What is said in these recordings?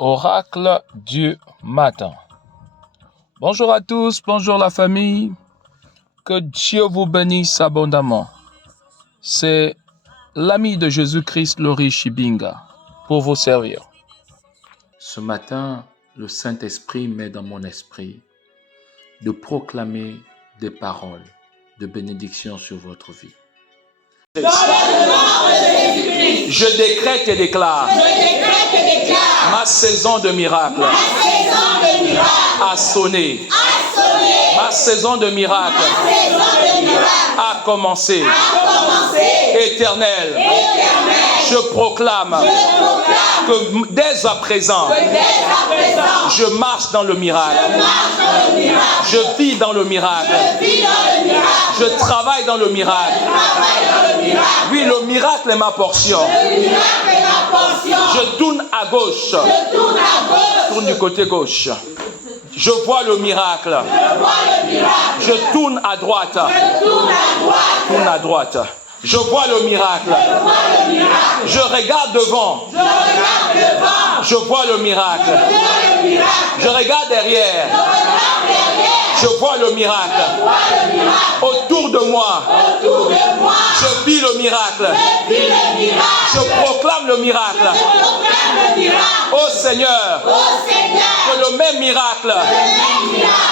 Oracle du matin. Bonjour à tous, bonjour la famille. Que Dieu vous bénisse abondamment. C'est l'ami de Jésus-Christ, Laurie Chibinga, pour vous servir. Ce matin, le Saint-Esprit met dans mon esprit de proclamer des paroles de bénédiction sur votre vie. Dans le nom de Jésus-Christ, je décrète et déclare ma saison de miracle a sonné. Ma saison de miracle a commencé. Éternel, je proclame que dès à présent, je marche dans le miracle. Je vis dans le miracle. Je travaille dans le miracle. Oui, le miracle est ma portion. Je tourne à gauche. Je tourne du côté gauche. Je vois le miracle. Je tourne à droite. Je tourne à droite. Je vois le miracle. Je regarde devant. Je vois le miracle. Je regarde derrière. Je vois le miracle. Autour de moi. Je vis le miracle. Je proclame le miracle. Ô Seigneur, que le même miracle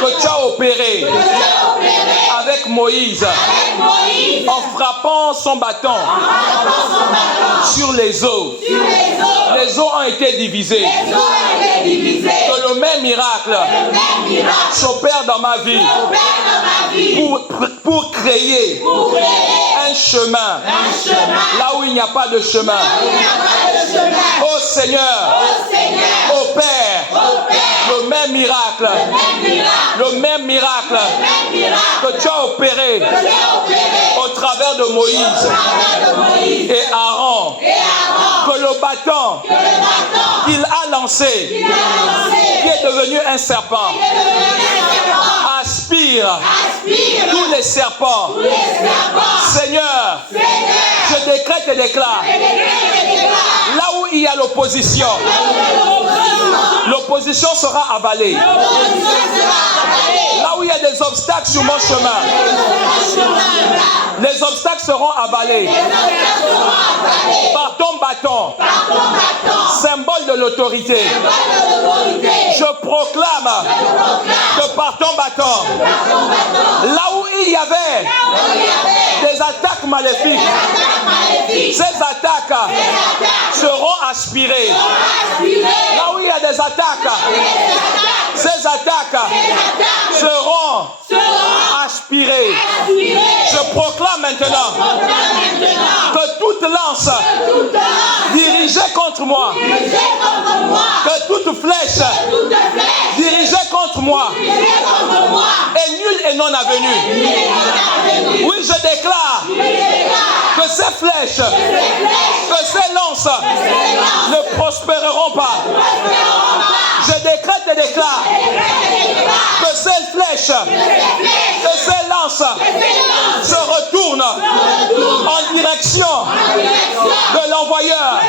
que tu as opéré avec Moïse en frappant son bâton sur les eaux. Les eaux ont été divisées. Que le même miracle s'opère dans ma vie pour créer un chemin là où il n'y a pas de chemin. Ô Seigneur, opère le même miracle, le même miracle que tu as opéré au travers de Moïse et Aaron. Que le bâton qu'il a lancé, qui est devenu un serpent, aspire tous les serpents. Seigneur, je décrète et déclare, là où il y a l'opposition, l'opposition sera avalée. Là où il y a des obstacles sur mon chemin, les obstacles seront avalés par ton bâton, symbole de l'autorité. Je proclame que par ton bâton, là où il y avait des attaques maléfiques, ces attaques seront aspirées. Là où il y a des attaques, ces attaques seront aspirées. Je proclame maintenant que toute lance dirigée contre moi, que toute flèche dirigée contre moi est nulle et non avenue. Oui, je déclare que ces flèches, que ces lances ne prospéreront pas. Je décrète et déclare que ces flèches, que ces lances se retournent en direction de l'envoyeur.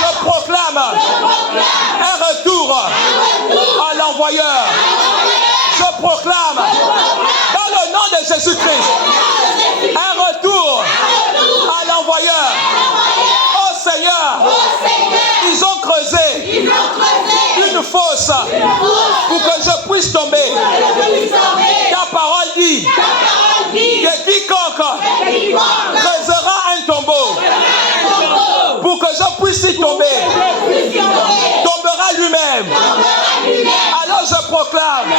Je proclame un retour à l'envoyeur. Je proclame dans le nom de Jésus-Christ un retour à l'envoyeur. Oh Seigneur, ils ont creusé une fosse pour que je puisse tomber. Ta parole dit que quiconque creusera un tombeau pour que je puisse y tomber, tombera lui-même. Alors je proclame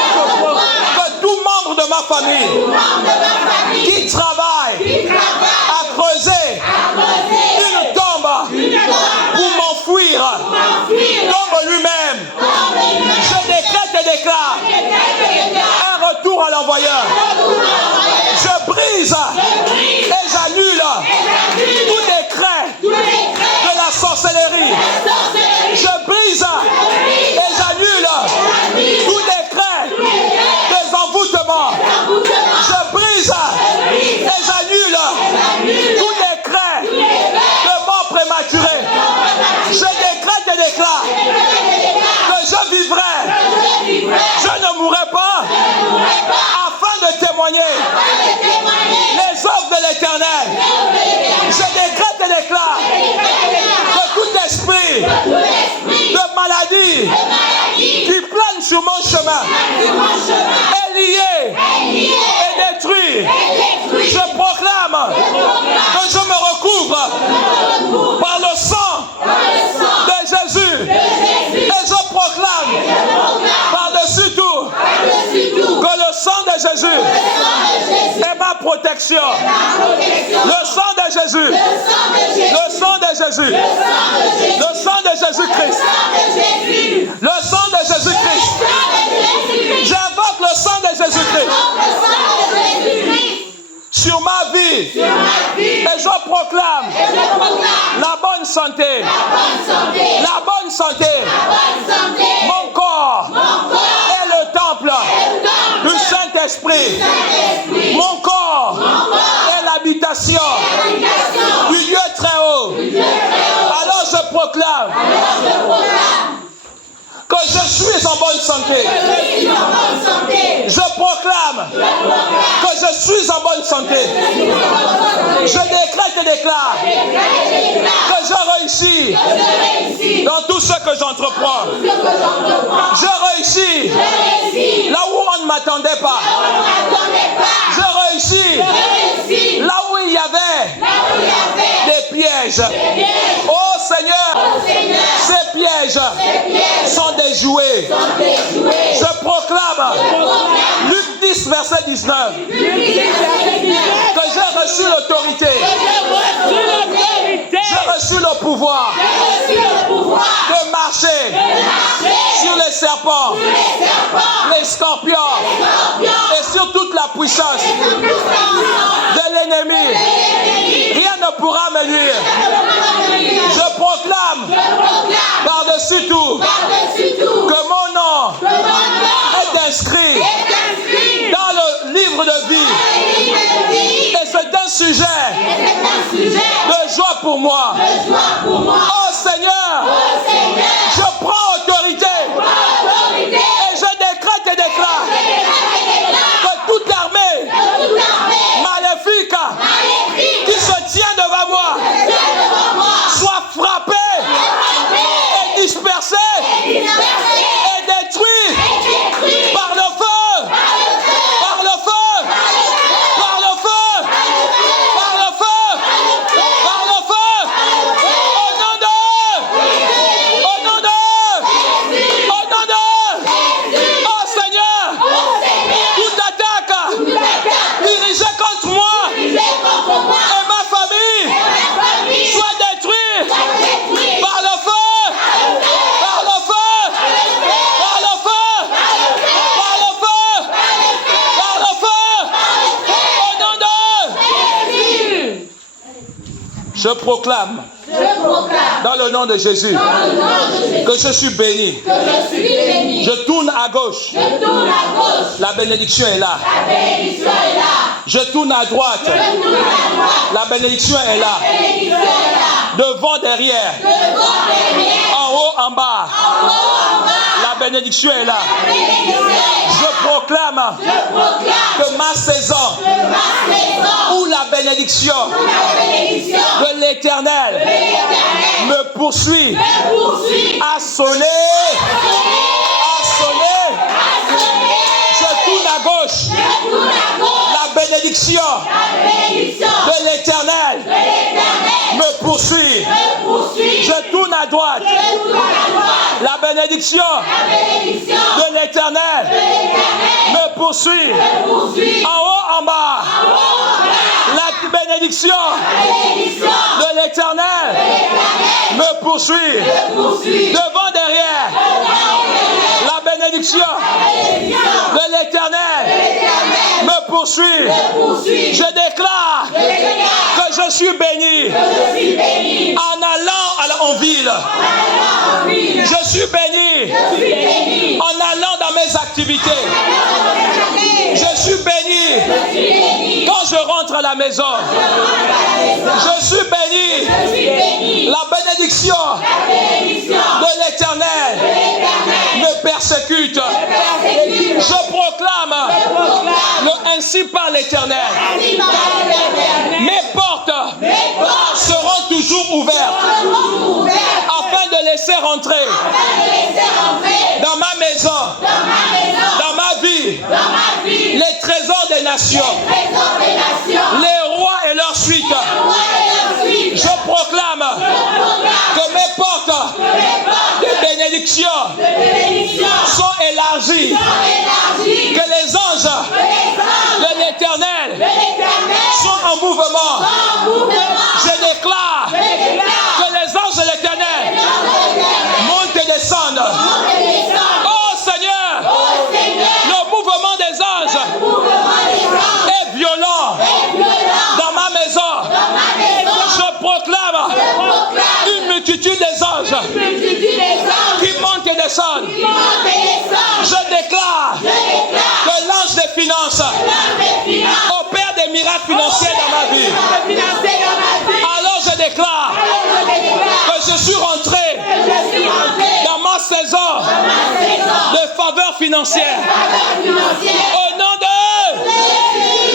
que tout membre de ma famille qui travaille à creuser une tombe pour m'enfuir, tombe lui-même. Je décrète et déclare un retour à l'envoyeur. Je brise et j'annule tout décret de la sorcellerie. Je brise et j'annule tout décret des envoûtements. Je brise et j'annule tout décret de mort prématurée. Je décrète et déclare témoigner les œuvres de l'Éternel. Je décrète et déclare que tout esprit de maladie qui plane sur mon chemin est lié et détruit. Je proclame que je me recouvre par le sang de Jésus. Et je proclame par-dessus tout que le sang de Jésus est ma protection. Le sang de Jésus. Le sang de Jésus. Le sang de Jésus-Christ. Le sang de Jésus-Christ. J'invoque le sang de Jésus-Christ sur ma vie. Et je proclame la bonne santé. La bonne santé. Mon corps est le temple du Saint-Esprit. Mon corps est l'habitation du Dieu très haut. Alors je proclame que je suis en bonne santé. Je proclame que je suis en bonne santé. Je décrète et déclare que je réussis dans tout ce que j'entreprends. Je réussis là où on ne m'attendait pas. Je réussis là où il y avait des pièges. Oh Seigneur, ces pièges sont déjoués. Je proclame Luc 10, verset 19 que j'ai reçu l'autorité. J'ai reçu le pouvoir de marcher sur les serpents, les scorpions et sur toute la puissance de l'ennemi. Rien ne pourra me nuire. Je proclame par-dessus tout que mon nom est inscrit dans le livre de vie. Et c'est un sujet de joie pour moi. Oh Seigneur, je prends autorité et je décrète et déclare que toute armée maléfique qui se tient devant moi soit frappée et dispersée et détruite par le feu, par le feu, par le feu, par le feu, par le feu, au nom de, au nom de, au nom de, oh Seigneur, toute attaque dirigée contre moi et ma famille soit détruite par le feu, par le feu, par le feu, par le feu, par le feu, au nom de. Je proclame dans le nom de Jésus que je suis béni. Je tourne à gauche. La bénédiction est là. Je tourne à droite. La bénédiction est là. Devant, derrière. En haut, en bas. La bénédiction est là. Je proclame que ma saison où la bénédiction de l'Éternel me poursuit à sonner. Je tourne à gauche. La bénédiction de l'Éternel me poursuit. Je tourne à droite. La bénédiction de l'Éternel me poursuit. En haut, en bas. La bénédiction de l'Éternel me poursuit. Devant, derrière. La bénédiction de l'Éternel me poursuit. Je déclare que je suis béni en allant en ville. Je suis béni en allant dans mes activités. Je suis béni quand je rentre à la maison. Je suis béni. La bénédiction de l'Éternel me persécute. Je proclame Ainsi parle l'Éternel. Mes portes seront toujours ouvertes afin de laisser rentrer dans ma maison, dans ma vie, les trésors des nations, les rois et leurs suites. Je proclame que mes portes de bénédiction sont élargies, que les anges de l'Éternel sont en mouvement. Je déclare que les anges de l'Éternel montent et descendent. Oh Seigneur, le mouvement des anges est violent dans ma maison. Je proclame une multitude des anges qui montent et descendent. Je déclare que l'ange des finances opère des miracles financiers dans ma vie. Alors je déclare que je suis rentré dans ma saison de faveur financière. Au nom de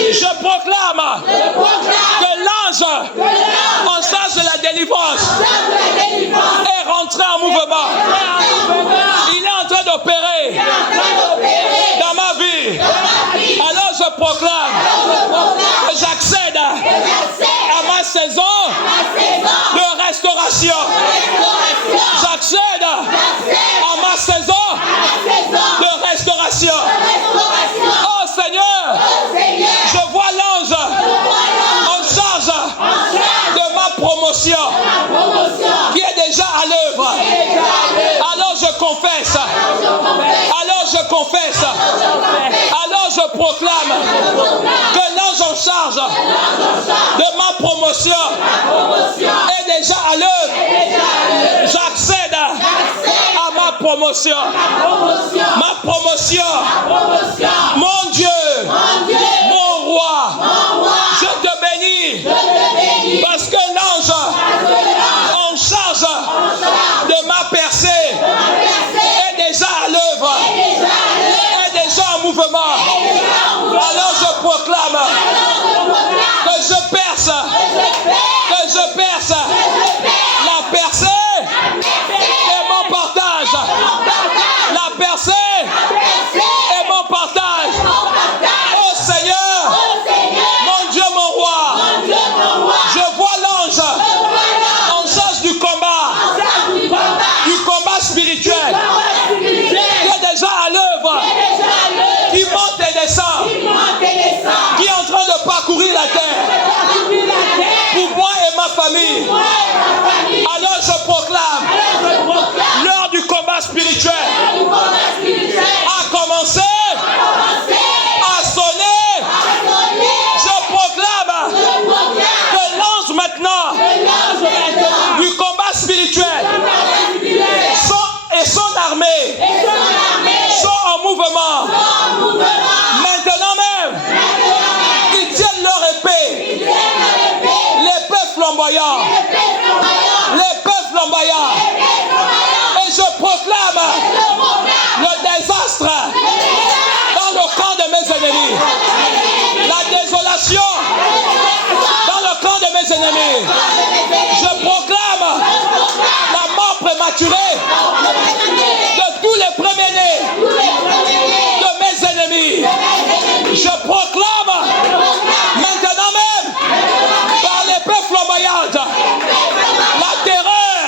je proclame que l'ange en charge de la délivrance est rentré en mouvement. Il est en train d'opérer dans ma vie. Alors je proclame que j'accède à ma saison de restauration. J'accède à ma saison de restauration. Oh Seigneur, je vois l'ange en charge de ma promotion qui est déjà à l'œuvre. Alors je confesse. Alors je confesse. Alors je proclame que l'ange en charge de ma promotion est déjà à l'œuvre. J'accède à ma promotion. Ma promotion. Mon Dieu. Mon roi. Je te bénis. Parce que l'ange en charge de ma percée est déjà à l'œuvre. Est déjà en mouvement. Alors je proclame que je perce. Que je perce. La percée est mon partage. La percée est mon partage. Oh Seigneur, mon Dieu, mon roi, je vois l'ange en charge du combat spirituel, qui est déjà à l'œuvre, qui monte et descend, qui est en train de parcourir la terre pour moi et ma famille. Alors je proclame, l'heure du combat spirituel a commencé, a sonné. Je proclame que l'ange maintenant du combat spirituel et son armée sont en mouvement. Maintenant même, ils tiennent leur épée. L'épée flamboyante. L'épée flamboyante. Et je proclame le désastre dans le camp de mes ennemis. La désolation dans le camp de mes ennemis. Je proclame la mort prématurée de tous les premiers-nés de mes ennemis. Je proclame maintenant même par l'épée flamboyante la terreur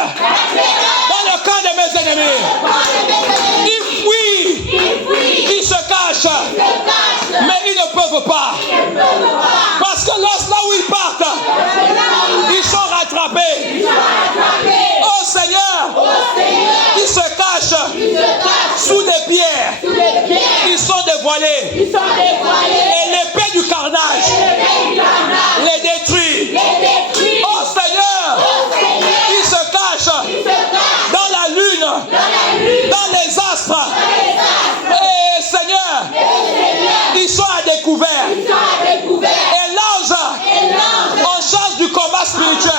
dans le camp de mes ennemis. Ils fuient, ils se cachent, mais ils ne peuvent pas. Parce que là où ils partent, ils sont rattrapés. Oh Seigneur, ils se cachent sous des pierres. Ils sont dévoilés. Et l'épée du carnage les détruit. Oh Seigneur, ils se cachent dans la lune, dans les astres. Et Seigneur, ils sont à découvert. Et l'ange en charge du combat spirituel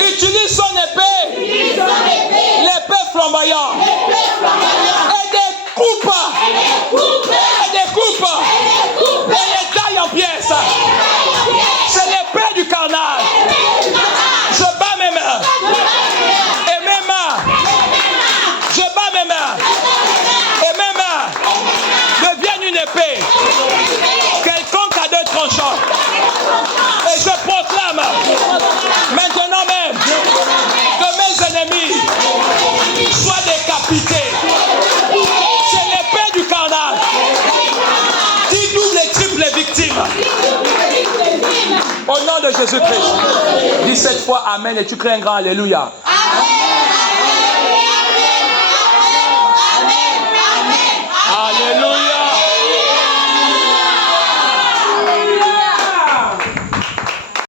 utilise son épée, l'épée flamboyante, et découpe Jésus-Christ. Dis 7 fois Amen et tu crées un grand Alléluia. Amen.